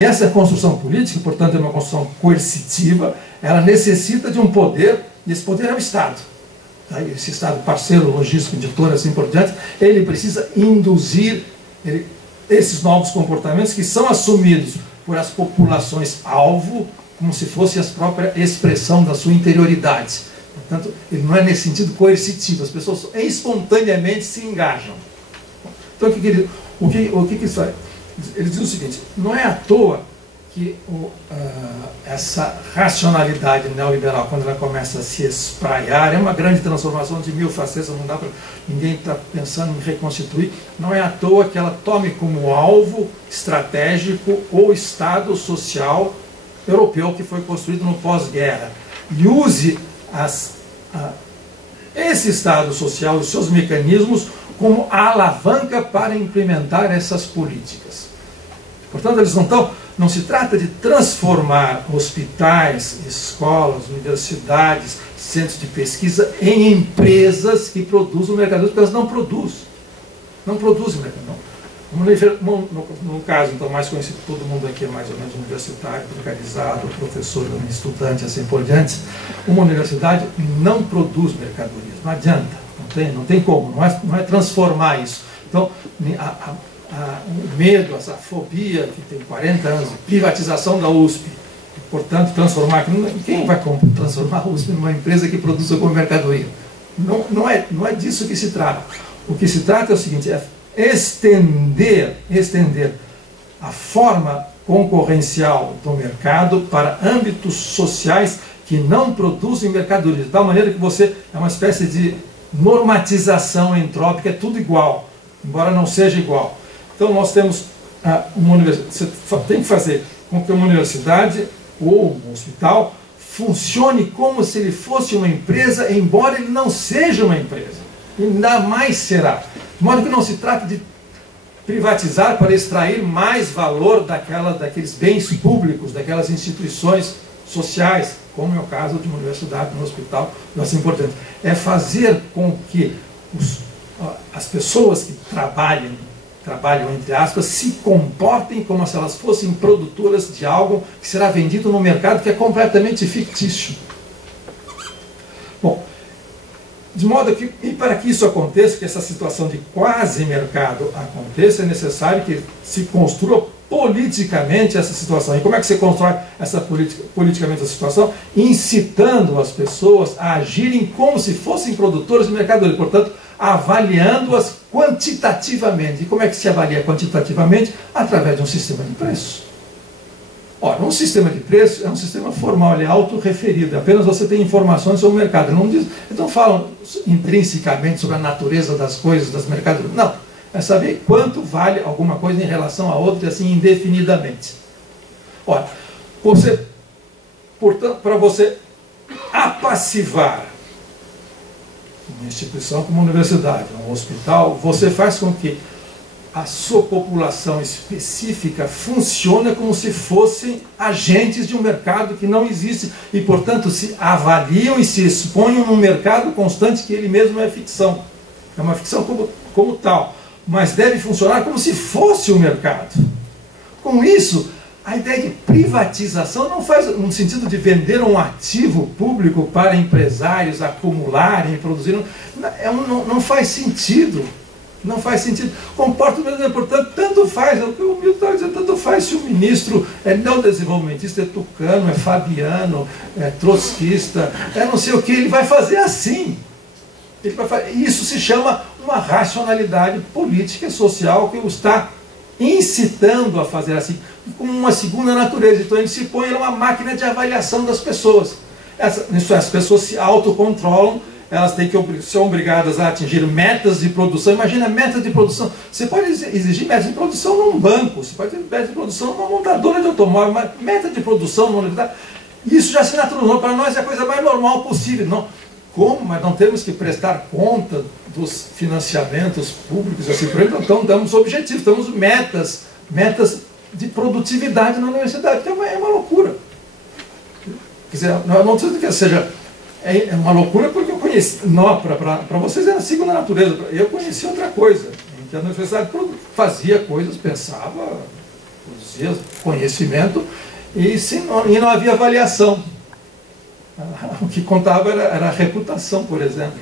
Essa construção política, portanto, é uma construção coercitiva, ela necessita de um poder, e esse poder é o Estado. Esse Estado parceiro, logístico, editor, assim por diante, ele precisa induzir esses novos comportamentos que são assumidos por as populações-alvo, como se fosse a própria expressão da sua interioridade. Portanto, ele não é nesse sentido coercitivo, as pessoas espontaneamente se engajam. Então, o que isso é? Ele diz o seguinte: não é à toa que essa racionalidade neoliberal, quando ela começa a se espraiar, é uma grande transformação de 1000 facetas, não dá para ninguém está pensando em reconstituir. Não é à toa que ela tome como alvo estratégico o Estado social europeu que foi construído no pós-guerra e use esse Estado social e os seus mecanismos como alavanca para implementar essas políticas. Portanto, não se trata de transformar hospitais, escolas, universidades, centros de pesquisa em empresas que produzem mercadorias, porque elas não produzem. Não produzem mercadorias. No caso, então, mais conhecido, todo mundo aqui é mais ou menos universitário, organizado, professor, estudante, assim por diante. Uma universidade não produz mercadorias, não adianta. Não tem como, não é transformar isso. Então, o medo, essa fobia que tem 40 anos, de privatização da USP, e, portanto, transformar, quem vai transformar a USP numa empresa que produza como mercadoria? Não é disso que se trata. O que se trata é o seguinte: é estender a forma concorrencial do mercado para âmbitos sociais que não produzem mercadorias, de tal maneira que você é uma espécie de normatização entrópica, é tudo igual, embora não seja igual. Então nós temos uma universidade, você tem que fazer com que uma universidade ou um hospital funcione como se ele fosse uma empresa, embora ele não seja uma empresa, ainda mais será. De modo que não se trata de privatizar para extrair mais valor daqueles bens públicos, daquelas instituições sociais, como é o caso de uma universidade, um hospital, e assim por diante. É fazer com que as pessoas que trabalham, entre aspas, se comportem como se elas fossem produtoras de algo que será vendido no mercado que é completamente fictício. Bom, de modo que, e para que isso aconteça, que essa situação de quase mercado aconteça, é necessário que se construa politicamente essa situação. E como é que você constrói politicamente essa situação? Incitando as pessoas a agirem como se fossem produtores de mercadorias, portanto, avaliando-as quantitativamente. E como é que se avalia quantitativamente? Através de um sistema de preços. Ora, um sistema de preços é um sistema formal, ele é autorreferido, apenas você tem informações sobre o mercado. Não falam intrinsecamente sobre a natureza das coisas, das mercadorias. Não. É saber quanto vale alguma coisa em relação a outra, assim, indefinidamente. Ora, portanto, para você apassivar uma instituição como uma universidade, um hospital, você faz com que a sua população específica funcione como se fossem agentes de um mercado que não existe e, portanto, se avaliam e se exponham num mercado constante que ele mesmo é ficção. É uma ficção como tal, mas deve funcionar como se fosse o mercado. Com isso, a ideia de privatização não faz no sentido de vender um ativo público para empresários acumularem e produzirem. Não faz sentido. Não faz sentido. Comporta o mesmo, portanto, tanto faz, é o que o Milton está dizendo, tanto faz se o ministro é neodesenvolvimentista, é tucano, é fabiano, é trotskista, é não sei o que, ele vai fazer assim. Isso se chama uma racionalidade política e social que o está incitando a fazer assim, como uma segunda natureza. Então ele se põe numa máquina de avaliação das pessoas. As pessoas se autocontrolam, elas são obrigadas a atingir metas de produção. Imagina metas de produção. Você pode exigir metas de produção num banco, você pode exigir metas de produção numa montadora de automóvel, mas meta de produção numa universidade, isso já se naturalizou. Para nós é a coisa mais normal possível. Não. Como? Mas não temos que prestar conta dos financiamentos públicos, assim por exemplo. Então damos objetivos, damos metas de produtividade na universidade, que é uma loucura. Quer dizer, não preciso que seja... É uma loucura porque eu conheci... Para vocês era a segunda natureza. Eu conheci outra coisa, em que a universidade fazia coisas, pensava produzia conhecimento e não havia avaliação. O que contava era a reputação, por exemplo.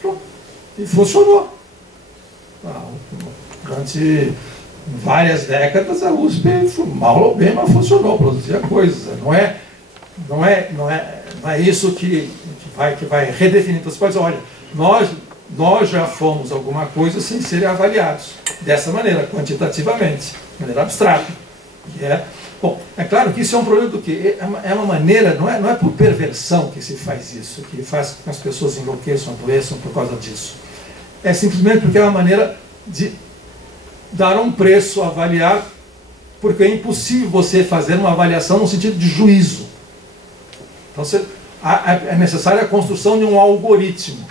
Pronto. E funcionou. Durante várias décadas a USP, mal ou bem, mas funcionou, produzia coisas. Não é isso que vai redefinir. Então você pode dizer, olha, nós já fomos alguma coisa sem serem avaliados. Dessa maneira, quantitativamente, de maneira abstrata. Bom, é claro que isso é um problema do quê? É uma maneira, não é por perversão que se faz isso, que faz com que as pessoas enlouqueçam, adoeçam por causa disso. É simplesmente porque é uma maneira de dar um preço, avaliar, porque é impossível você fazer uma avaliação no sentido de juízo. Então é necessária a construção de um algoritmo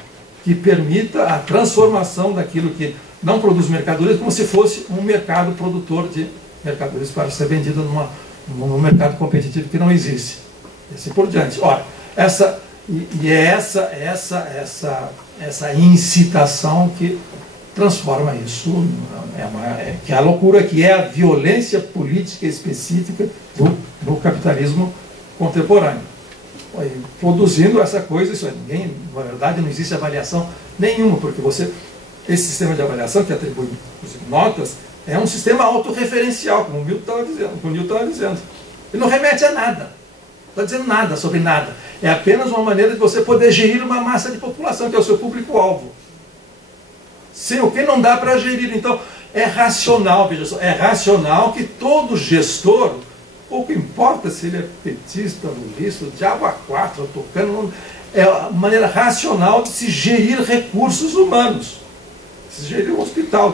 que permita a transformação daquilo que não produz mercadorias como se fosse um mercado produtor de mercadorias para ser vendido num mercado competitivo que não existe. E assim por diante. Ora, essa incitação que transforma isso, que é a loucura, que é a violência política específica do capitalismo contemporâneo. Produzindo essa coisa, isso ninguém, na verdade, não existe avaliação nenhuma, porque esse sistema de avaliação que atribui, inclusive, notas, é um sistema autorreferencial, como o Newton estava dizendo. Ele não remete a nada. Não está dizendo nada sobre nada. É apenas uma maneira de você poder gerir uma massa de população, que é o seu público-alvo. Sem o que não dá para gerir. Então, é racional, veja só, é racional que todo gestor, pouco importa se ele é petista, lulista, o diabo a quatro, tocando, é a maneira racional de se gerir recursos humanos. De se gerir um hospital.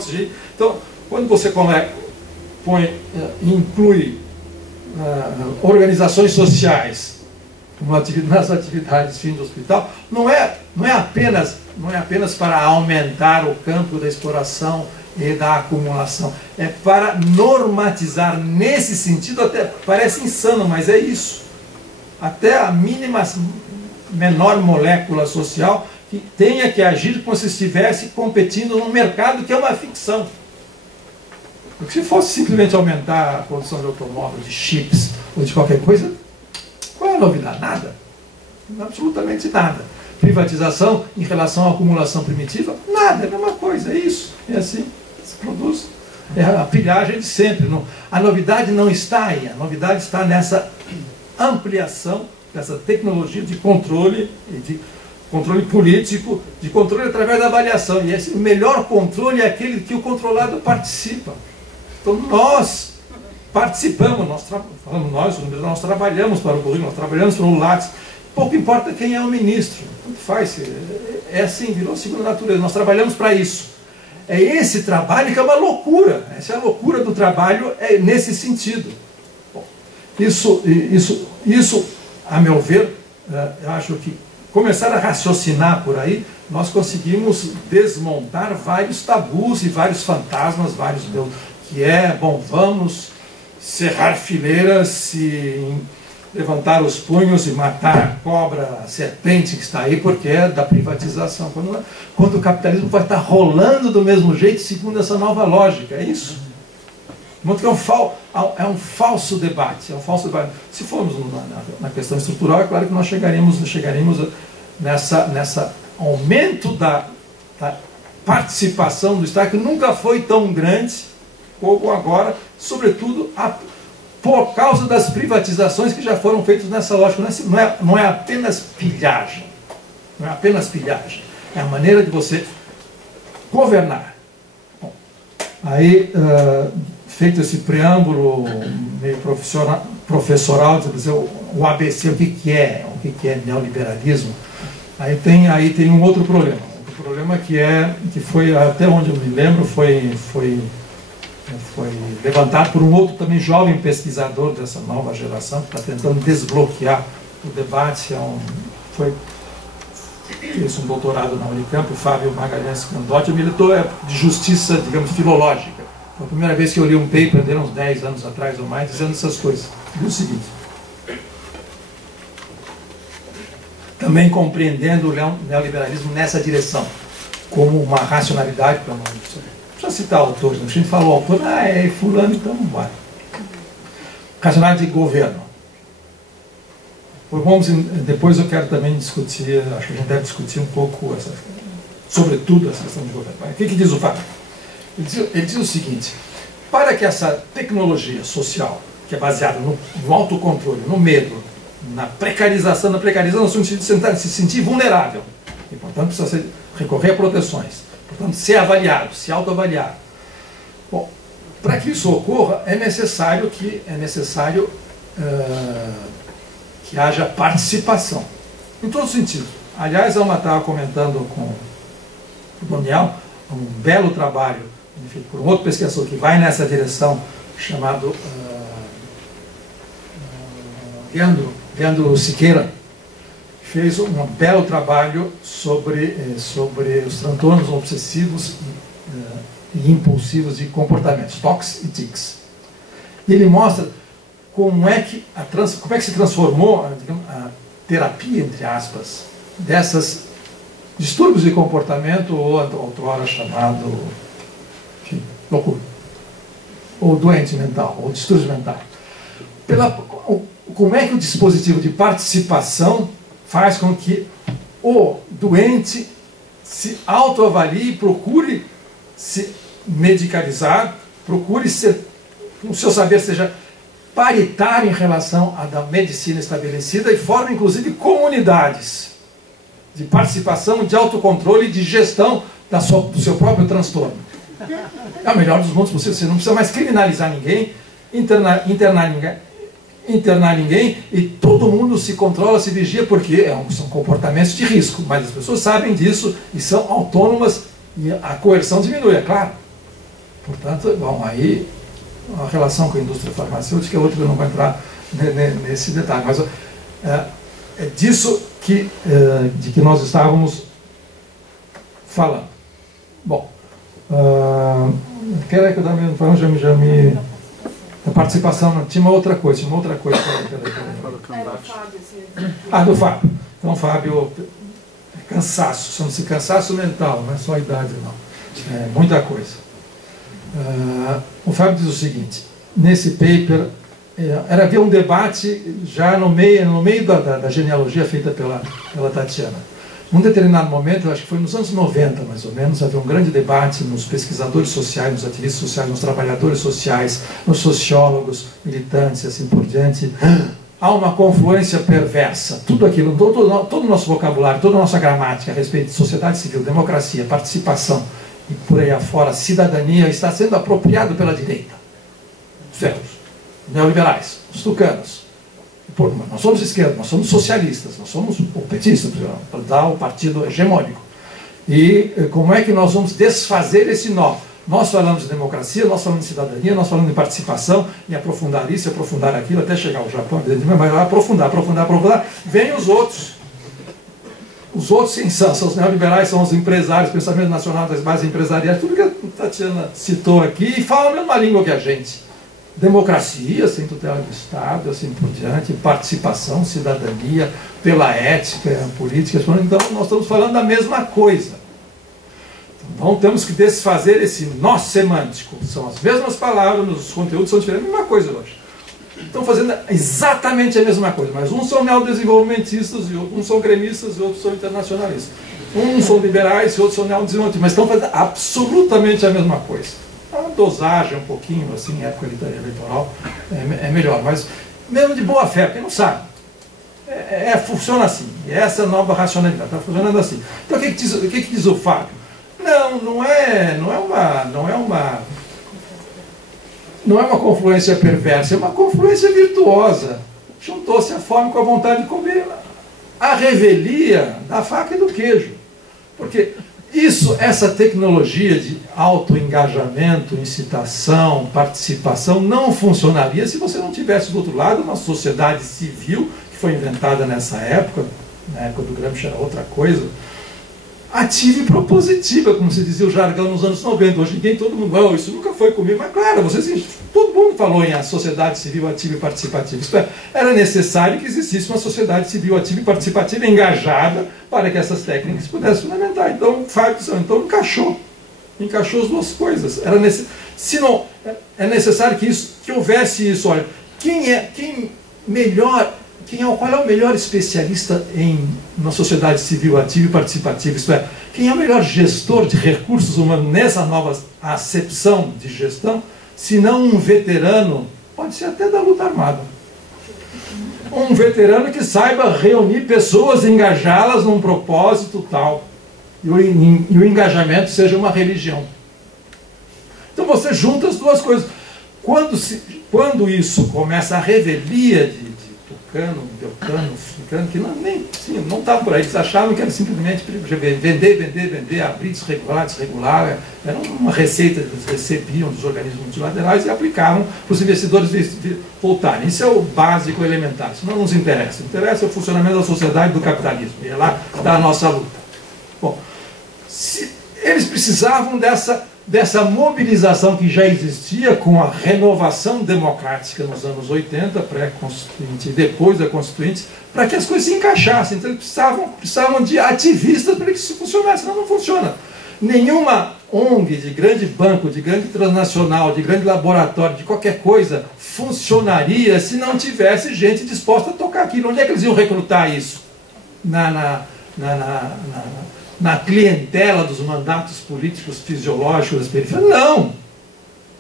Então, quando você inclui organizações sociais nas atividades fim do hospital, não é apenas para aumentar o campo da exploração e da acumulação, é para normatizar. Nesse sentido, até parece insano, mas é isso. Até a menor molécula social que tenha que agir como se estivesse competindo num mercado que é uma ficção. Porque se fosse simplesmente aumentar a produção de automóveis, de chips ou de qualquer coisa, qual é a novidade? Nada. Absolutamente nada. Privatização em relação à acumulação primitiva? Nada, é a mesma coisa, é isso. É assim, se produz. É a pilhagem de sempre. A novidade não está aí, a novidade está nessa ampliação dessa tecnologia de controle, de controle político, de controle através da avaliação. E o melhor controle é aquele que o controlado participa. Então nós participamos, nós trabalhamos para o currículo, nós trabalhamos para o Lattes. Pouco importa quem é o ministro, tanto faz, é assim, virou segunda natureza, nós trabalhamos para isso. É esse trabalho que é uma loucura, essa é a loucura do trabalho, é nesse sentido. Bom, isso, a meu ver, eu acho que começar a raciocinar por aí, nós conseguimos desmontar vários tabus e vários fantasmas, que é, bom, vamos cerrar fileiras e levantar os punhos e matar a cobra, a serpente que está aí, porque é da privatização. Quando o capitalismo vai estar rolando do mesmo jeito, segundo essa nova lógica, é isso. Que é um falso debate, Se formos na questão estrutural, é claro que nós chegaríamos nessa aumento da participação do Estado, que nunca foi tão grande como agora, sobretudo por causa das privatizações que já foram feitas nessa lógica. Não é apenas pilhagem. Não é apenas pilhagem. É a maneira de você governar. Bom, aí, feito esse preâmbulo meio professoral, de dizer o ABC, o que é neoliberalismo, aí tem um outro problema. O problema que foi, até onde eu me lembro, foi levantado por um outro também jovem pesquisador dessa nova geração, que está tentando desbloquear o debate. Fez um doutorado na Unicamp, o Fábio Magalhães Candotti, militou de justiça, digamos, filológica. Foi a primeira vez que eu li um paper dele, uns 10 anos atrás ou mais, dizendo essas coisas. Diz o seguinte: também compreendendo o neoliberalismo nessa direção, como uma racionalidade, para não precisa citar autores, a gente falou autor, é fulano, então não vai. Racionalidade de governo. Depois eu quero também discutir, acho que a gente deve discutir um pouco, sobretudo, essa questão de governo. O que diz o Fábio? Ele diz o seguinte: para que essa tecnologia social, que é baseada no autocontrole, no medo, na precarização no sentido de se sentir vulnerável, e portanto precisa recorrer a proteções, portanto ser avaliado, se autoavaliar. Bom, para que isso ocorra é necessário que haja participação, em todo sentido. Aliás, eu estava comentando com o Daniel um belo trabalho feito por um outro pesquisador que vai nessa direção, chamado Leandro Siqueira, fez um belo trabalho sobre os transtornos obsessivos e impulsivos de comportamentos, TOCs e TICs. E ele mostra como é que se transformou a terapia, entre aspas, dessas distúrbios de comportamento, ou outrora chamado, enfim, loucura, ou doente mental, ou distúrbio mental. Como é que o dispositivo de participação faz com que o doente se autoavalie, procure se medicalizar, procure o seu saber seja paritário em relação à da medicina estabelecida, e forma inclusive comunidades de participação, de autocontrole e de gestão do seu próprio transtorno. É o melhor dos mundos possível. Você não precisa mais criminalizar ninguém, internar ninguém, e todo mundo se controla, se vigia, porque são comportamentos de risco, mas as pessoas sabem disso e são autônomas, e a coerção diminui, é claro. Portanto, bom, aí a relação com a indústria farmacêutica é outra, eu não vou entrar nesse detalhe, mas é disso de que nós estávamos falando. Bom, quero que eu também falando, a participação, tinha uma outra coisa. Do Fábio. Então, Fábio, cansaço, chama-se cansaço mental, não é só a idade, não. É muita coisa. O Fábio diz o seguinte: nesse paper, havia um debate já no meio da genealogia feita pela Tatiana. Num determinado momento, eu acho que foi nos anos 90, mais ou menos, havia um grande debate nos pesquisadores sociais, nos ativistas sociais, nos trabalhadores sociais, nos sociólogos, militantes e assim por diante. Há uma confluência perversa. Tudo aquilo, todo o nosso vocabulário, toda a nossa gramática a respeito de sociedade civil, democracia, participação e por aí afora, cidadania, está sendo apropriado pela direita. Certos, neoliberais, os tucanos. Nós somos esquerda, nós somos socialistas, nós somos petistas, para dar o partido hegemônico. E como é que nós vamos desfazer esse nó? Nós falamos de democracia, nós falamos de cidadania, nós falamos de participação, e aprofundar isso, aprofundar aquilo, até chegar ao Japão, mas aprofundar. Vêm os outros. Os outros, sim, são os neoliberais, são os empresários, pensamento nacional das bases empresariais, tudo que a Tatiana citou aqui, e falam a mesma língua que a gente. Democracia, sem tutela do Estado, assim por diante, participação, cidadania, pela ética, política. Então, nós estamos falando da mesma coisa. Então, temos que desfazer esse nó semântico. São as mesmas palavras, os conteúdos são diferentes, a mesma coisa hoje. Estão fazendo exatamente a mesma coisa, mas uns são neodesenvolvimentistas, uns são gremistas e outros são internacionalistas. Uns são liberais e outros são neodesenvolvimentistas, mas estão fazendo absolutamente a mesma coisa. A dosagem um pouquinho, assim, em época eleitoral, é melhor, mas mesmo de boa fé, quem não sabe. Funciona assim, e essa nova racionalidade está funcionando assim. Então o que diz o Fábio? Não é uma confluência perversa, é uma confluência virtuosa. Juntou-se a fome com a vontade de comer. A revelia da faca e do queijo. Porque essa tecnologia de autoengajamento, incitação, participação, não funcionaria se você não tivesse do outro lado uma sociedade civil, que foi inventada nessa época, na época do Gramsci era outra coisa, ativa e propositiva, como se dizia o jargão nos anos 90. Hoje todo mundo, isso nunca foi comigo, mas claro, todo mundo falou em a sociedade civil ativa e participativa. Isto é, era necessário que existisse uma sociedade civil ativa e participativa engajada para que essas técnicas pudessem fundamentar. Então, Fábio encaixou. encaixou as duas coisas. Se não, é necessário que houvesse isso. Olha, qual é o melhor especialista na sociedade civil ativa e participativa? Isto é, quem é o melhor gestor de recursos humanos nessa nova acepção de gestão, se não um veterano, pode ser até da luta armada. Um veterano que saiba reunir pessoas, engajá-las num propósito tal. E o engajamento seja uma religião. Então você junta as duas coisas. Quando isso começa a revelia de Tucano, Beltrano, Fulcano, que não estava por aí, eles achavam que era simplesmente vender, abrir, desregular, era uma receita que eles recebiam dos organismos multilaterais e aplicavam para os investidores voltarem. Isso é o básico elementar, isso não nos interessa. Interessa o funcionamento da sociedade e do capitalismo, e é lá que está a nossa luta. Bom, eles precisavam dessa mobilização que já existia com a renovação democrática nos anos 80, pré-constituinte e depois da constituinte, para que as coisas se encaixassem. Então eles precisavam de ativistas para que isso funcionasse, senão não funciona. Nenhuma ONG de grande banco, de grande transnacional, de grande laboratório, de qualquer coisa, funcionaria se não tivesse gente disposta a tocar aquilo. Onde é que eles iam recrutar isso? Na clientela dos mandatos políticos fisiológicos das periferias? Não!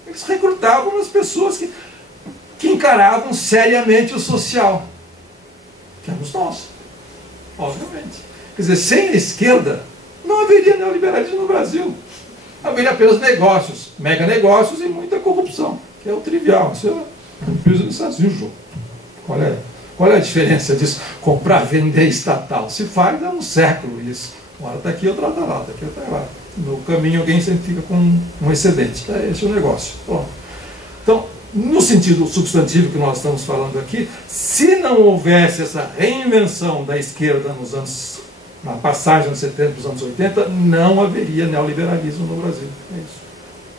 Eles recrutavam as pessoas que encaravam seriamente o social, que éramos nós, obviamente. Quer dizer, sem a esquerda, não haveria neoliberalismo no Brasil. Haveria apenas negócios, mega negócios e muita corrupção, que é o trivial. Isso é o business as usual. Qual é a diferença disso? Comprar, vender estatal. Se faz há um século isso. Uma hora está aqui, outra está lá, está aqui, outra está lá. No caminho alguém sempre fica com um excedente. Esse é o negócio. Bom, então, no sentido substantivo que nós estamos falando aqui, se não houvesse essa reinvenção da esquerda na passagem dos 70 para os anos 80, não haveria neoliberalismo no Brasil. É isso.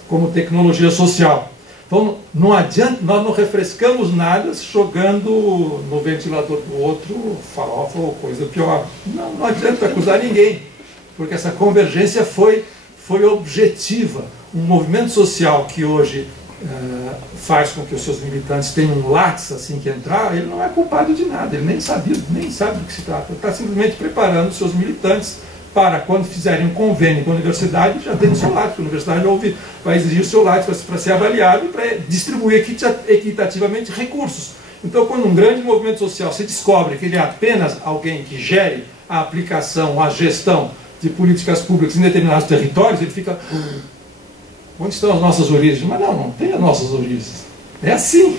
Como tecnologia social. Então, não adianta, nós não refrescamos nada jogando no ventilador do outro farofa ou coisa pior. Não adianta acusar ninguém, porque essa convergência foi objetiva. Um movimento social que hoje faz com que os seus militantes tenham um látice assim que entrar, ele não é culpado de nada, ele nem sabe do que se trata. Ele está simplesmente preparando os seus militantes para, quando fizerem um convênio com a universidade, já tem o seu látice. A universidade vai exigir o seu látice para ser avaliado e para distribuir equitativamente recursos. Então, quando um grande movimento social se descobre que ele é apenas alguém que gere a aplicação, a gestão de políticas públicas em determinados territórios, ele fica... Onde estão as nossas origens? Mas não tem as nossas origens. É assim.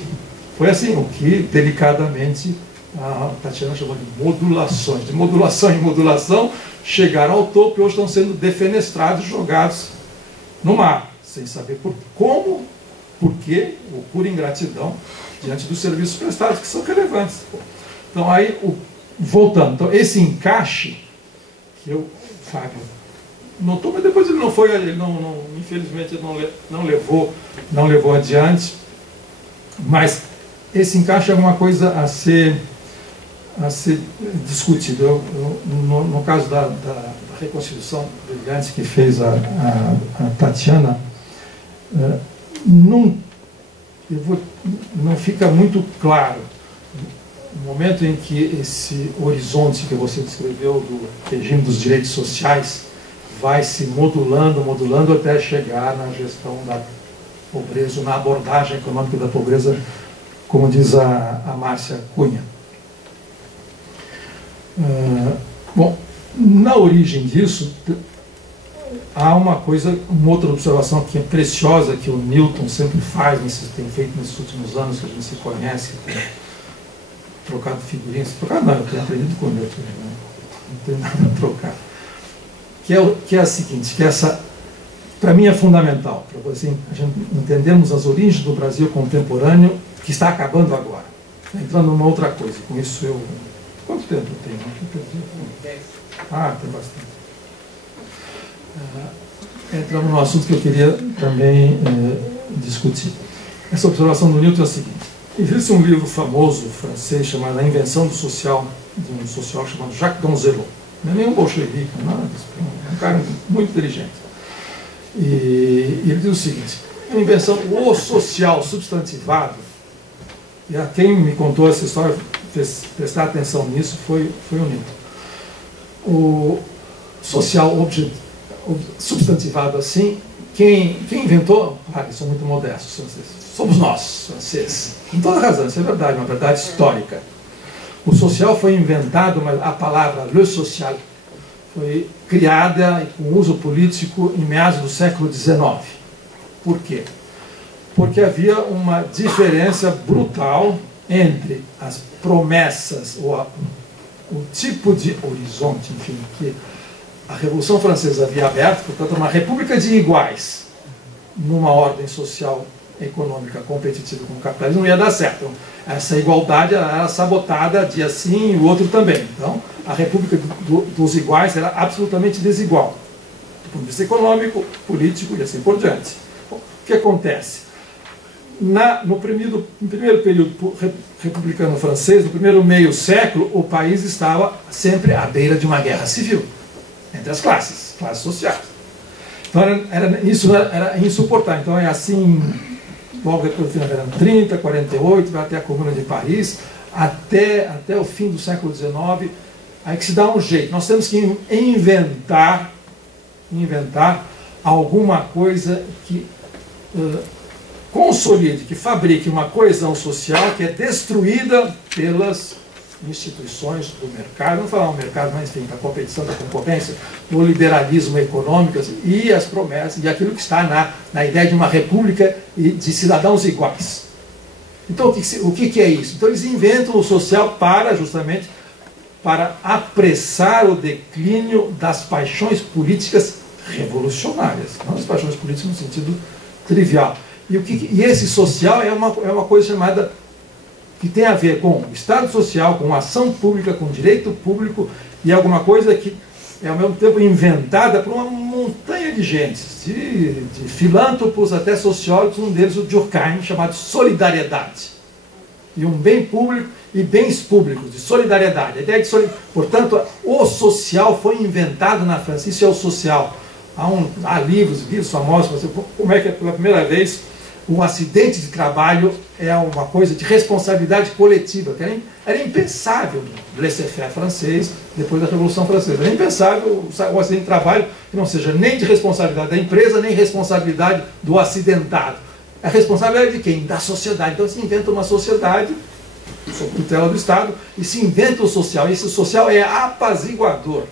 Foi assim, o que delicadamente a Tatiana chamou de modulações. De modulação em modulação, chegaram ao topo e hoje estão sendo defenestrados, jogados no mar, sem saber como, por quê, ou por ingratidão, diante dos serviços prestados, que são relevantes. Então, aí, voltando, então, esse encaixe, que o Fábio notou, mas depois ele não foi, infelizmente, ele não levou adiante, mas esse encaixe é uma coisa a ser discutido. No caso da reconstituição brilhante que fez a Tatiana, não fica muito claro no momento em que esse horizonte que você descreveu do regime dos direitos sociais vai se modulando até chegar na gestão da pobreza, na abordagem econômica da pobreza, como diz a Márcia Cunha. Bom, na origem disso há uma outra observação que é preciosa, que o Newton sempre faz, tem feito nesses últimos anos que a gente se conhece, trocado figurinhas, trocado não, eu tenho aprendido com o Newton, não tem nada a trocar, que é a seguinte, que essa, para mim é fundamental, para assim, a gente entendermos as origens do Brasil contemporâneo, que está acabando agora, entrando numa outra coisa, com isso eu... Quanto tempo eu tenho? Tem bastante. Entramos num assunto que eu queria também discutir. Essa observação do Newton é a seguinte. Existe um livro famoso francês chamado A Invenção do Social, de um social chamado Jacques Donzelot. Não é nenhum bolchevique, nada disso. É um cara muito inteligente. E ele diz o seguinte: a invenção, o social substantivado, e a quem me contou essa história, fez prestar atenção nisso, foi o Newton. O social substantivado assim, quem inventou, eles são muito modestos, franceses, somos nós, franceses. Com toda razão, isso é verdade, uma verdade histórica. O social foi inventado, mas a palavra le social foi criada com uso político em meados do século XIX. Por quê? Porque havia uma diferença brutal entre as promessas, ou o tipo de horizonte, enfim, que a Revolução Francesa havia aberto, portanto, uma república de iguais, numa ordem social, econômica, competitiva com o capitalismo, não ia dar certo. Essa igualdade era sabotada dia sim e o outro também. Então, a república dos iguais era absolutamente desigual, do ponto de vista econômico, político e assim por diante. Bom, o que acontece? No primeiro período republicano francês, no primeiro meio século, o país estava sempre à beira de uma guerra civil entre as classes sociais. Então isso era insuportável. Então é assim, logo depois do final dos anos 30, 48, vai até a Comuna de Paris, até o fim do século XIX, aí que se dá um jeito. Nós temos que inventar alguma coisa que consolide, que fabrique uma coesão social que é destruída pelas instituições do mercado, não falar um mercado, mas enfim, da competição, da concorrência, do liberalismo econômico, assim, e as promessas, e aquilo que está na ideia de uma república e de cidadãos iguais. Então, o que é isso? Então, eles inventam o social justamente para apressar o declínio das paixões políticas revolucionárias, não das paixões políticas no sentido trivial. E esse social é uma coisa chamada, que tem a ver com o Estado social, com ação pública, com direito público, e alguma coisa que é ao mesmo tempo inventada por uma montanha de gente, de filântropos até sociólogos, um deles o Durkheim, chamado solidariedade. E um bem público e bens públicos, de solidariedade. A ideia de Portanto, o social foi inventado na França, isso é o social. Há livros famosos, como é que pela primeira vez o acidente de trabalho é uma coisa de responsabilidade coletiva, que era impensável no laissez-faire francês, depois da Revolução Francesa. Era impensável o acidente de trabalho que não seja nem de responsabilidade da empresa, nem responsabilidade do acidentado. A responsabilidade de quem? Da sociedade. Então se inventa uma sociedade, sob tutela do Estado, e se inventa o social. E esse social é apaziguador.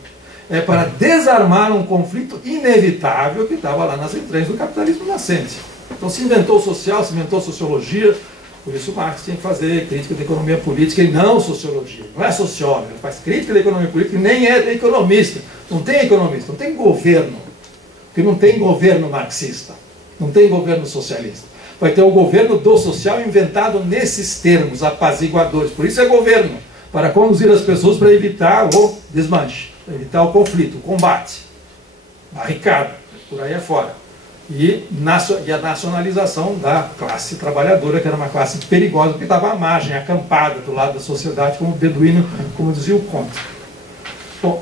É para desarmar um conflito inevitável que estava lá nas entranhas do capitalismo nascente. Então se inventou o social, se inventou a sociologia, por isso o Marx tinha que fazer crítica da economia política e não sociologia. Não é sociólogo, ele faz crítica da economia política e nem é economista. Não tem economista, não tem governo. Porque não tem governo marxista, não tem governo socialista. Vai ter o governo do social inventado nesses termos, apaziguadores. Por isso é governo, para conduzir as pessoas para evitar o desmanche, para evitar o conflito, o combate, barricada, por aí afora. E a nacionalização da classe trabalhadora, que era uma classe perigosa, porque estava à margem, acampada do lado da sociedade, como beduíno, como dizia o Comte. Bom,